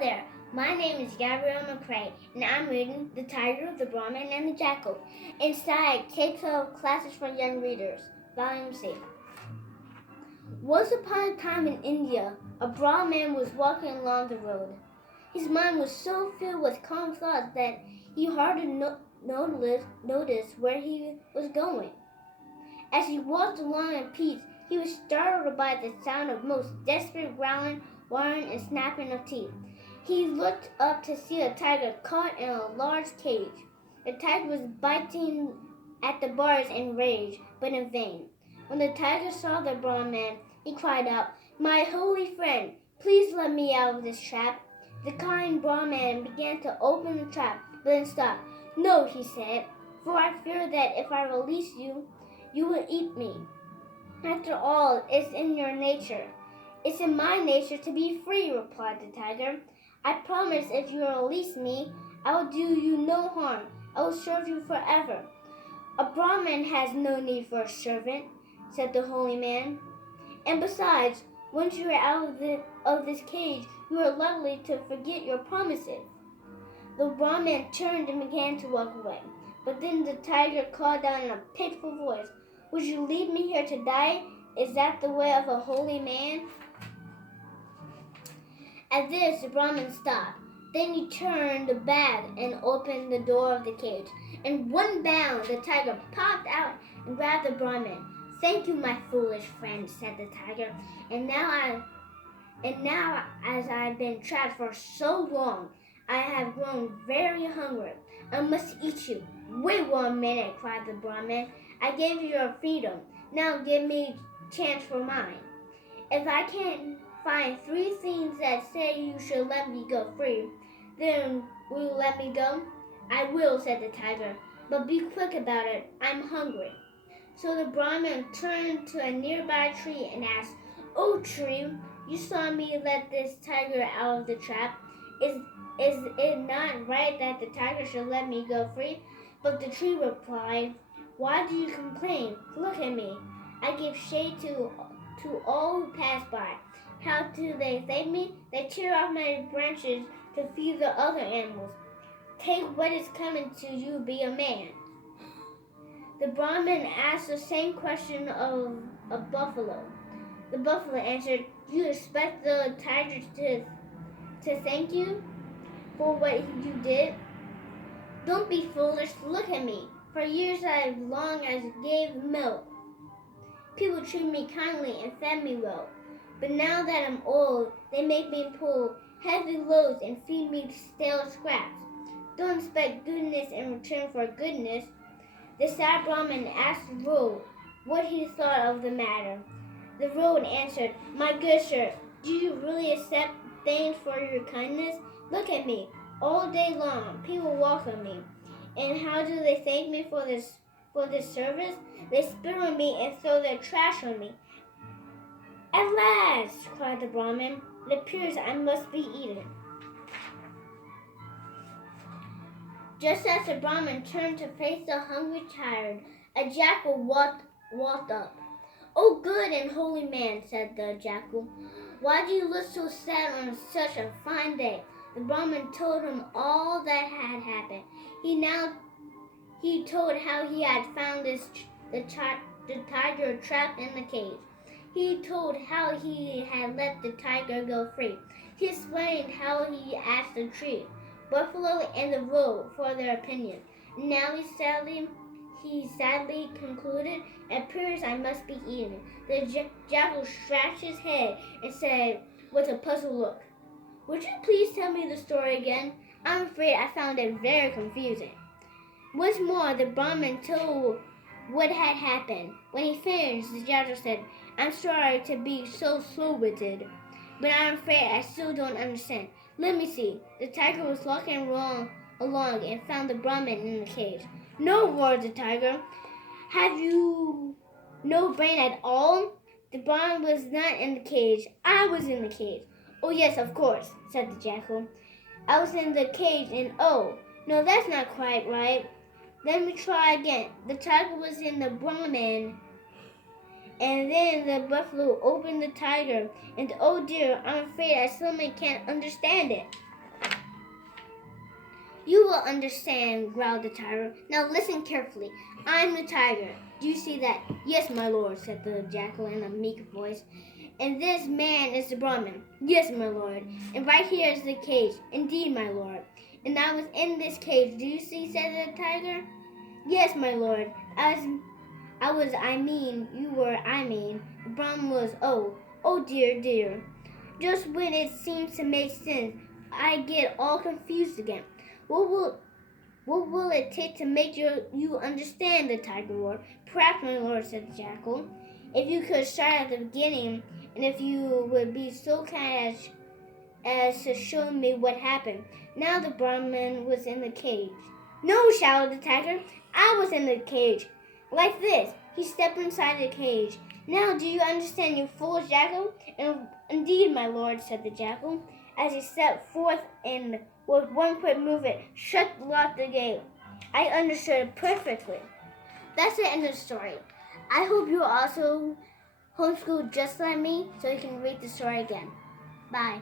There, my name is Gabriel and I'm reading The Tiger, the Brahman, and the Jackal inside K-12 Classes for Young Readers, Volume C. Once upon a time in India, a Brahman was walking along the road. His mind was so filled with calm thoughts that he hardly noticed where he was going. As he walked along in peace, he was startled by the sound of most desperate growling, whirring, and snapping of teeth. He looked up to see a tiger caught in a large cage. The tiger was biting at the bars in rage, but in vain. When the tiger saw the Brahman, he cried out, "My holy friend, please let me out of this trap." The kind Brahman began to open the trap, but then stopped. "No," he said, "for I fear that if I release you, you will eat me. After all, it's in your nature." "It's in my nature to be free," replied the tiger. "I promise if you release me, I will do you no harm. I will serve you forever." "A Brahman has no need for a servant," said the holy man. "And besides, once you are out of this cage, you are likely to forget your promises." The Brahman turned and began to walk away. But then the tiger called out in a pitiful voice, "Would you leave me here to die? Is that the way of a holy man?" At this, the Brahmin stopped. Then he turned back and opened the door of the cage. In one bound, the tiger popped out and grabbed the Brahmin. "Thank you, my foolish friend," said the tiger. And now, as I've been trapped for so long, I have grown very hungry. I must eat you." "Wait 1 minute," cried the Brahmin. "I gave you your freedom. Now give me a chance for mine. If I can find 3 things that say you should let me go free, then will you let me go?" "I will," said the tiger, "but be quick about it. I'm hungry." So the Brahmin turned to a nearby tree and asked, "Oh tree, you saw me let this tiger out of the trap. Is it not right that the tiger should let me go free?" But the tree replied, "Why do you complain? Look at me. I give shade to all who pass by. How do they thank me? They tear off my branches to feed the other animals. Take what is coming to you, be a man." The Brahmin asked the same question of a buffalo. The buffalo answered, "Do you expect the tiger to thank you for what you did? Don't be foolish. Look at me. For years I've long as gave milk. People treat me kindly and fed me well. But now that I'm old, they make me pull heavy loads and feed me stale scraps. Don't expect goodness in return for goodness." The sad Brahmin asked the road what he thought of the matter. The road answered, "My good sir, do you really accept thanks for your kindness? Look at me. All day long, people welcome me. And how do they thank me for this service? They spit on me and throw their trash on me." "At last," cried the Brahmin, "it appears I must be eaten." Just as the Brahmin turned to face the hungry tiger, a jackal walked up. "Oh, good and holy man," said the jackal, "why do you look so sad on such a fine day?" The Brahmin told him all that had happened. He told how he had found the tiger trapped in the cage. He told how he had let the tiger go free. He explained how he asked the tree, buffalo, and the road for their opinion. Now he sadly concluded, "It appears I must be eaten." The jackal scratched his head and said with a puzzled look, "Would you please tell me the story again? I'm afraid I found it very confusing." Once more, the Brahmin told what had happened. When he finished, the jackal said, "I'm sorry to be so slow-witted, but I'm afraid I still don't understand. Let me see." The tiger was walking along and found the Brahmin in the cage. "No," roared the tiger. "Have you no brain at all? The Brahmin was not in the cage. I was in the cage." "Oh, yes, of course," said the jackal. "I was in the cage and oh, no, that's not quite right. Let me try again. The tiger was in the Brahmin, and then the buffalo opened the tiger, and oh dear, I'm afraid I still can't understand it." You will understand, growled the tiger. Now listen carefully. I'm the tiger. Do you see that? Yes, my lord, said the jackal in a meek voice. And this man is the Brahman. Yes, my lord. And right here is the cage. Indeed, my lord. And I was in this cage. Do you see, said the tiger. Yes, my lord. You were, the Brahman was, oh dear, dear. Just when it seems to make sense, I get all confused again. What will it take to make you understand, the tiger roared. Perhaps, my lord, said the jackal, if you could start at the beginning, and if you would be so kind as to show me what happened. Now the Brahman was in the cage. No, shouted the tiger. I was in the cage. Like this. He stepped inside the cage. Now do you understand, you foolish jackal? Indeed, my lord, said the jackal, as he stepped forth and with one quick movement locked the gate. I understood it perfectly. That's the end of the story. I hope you also homeschooled just like me so you can read the story again. Bye.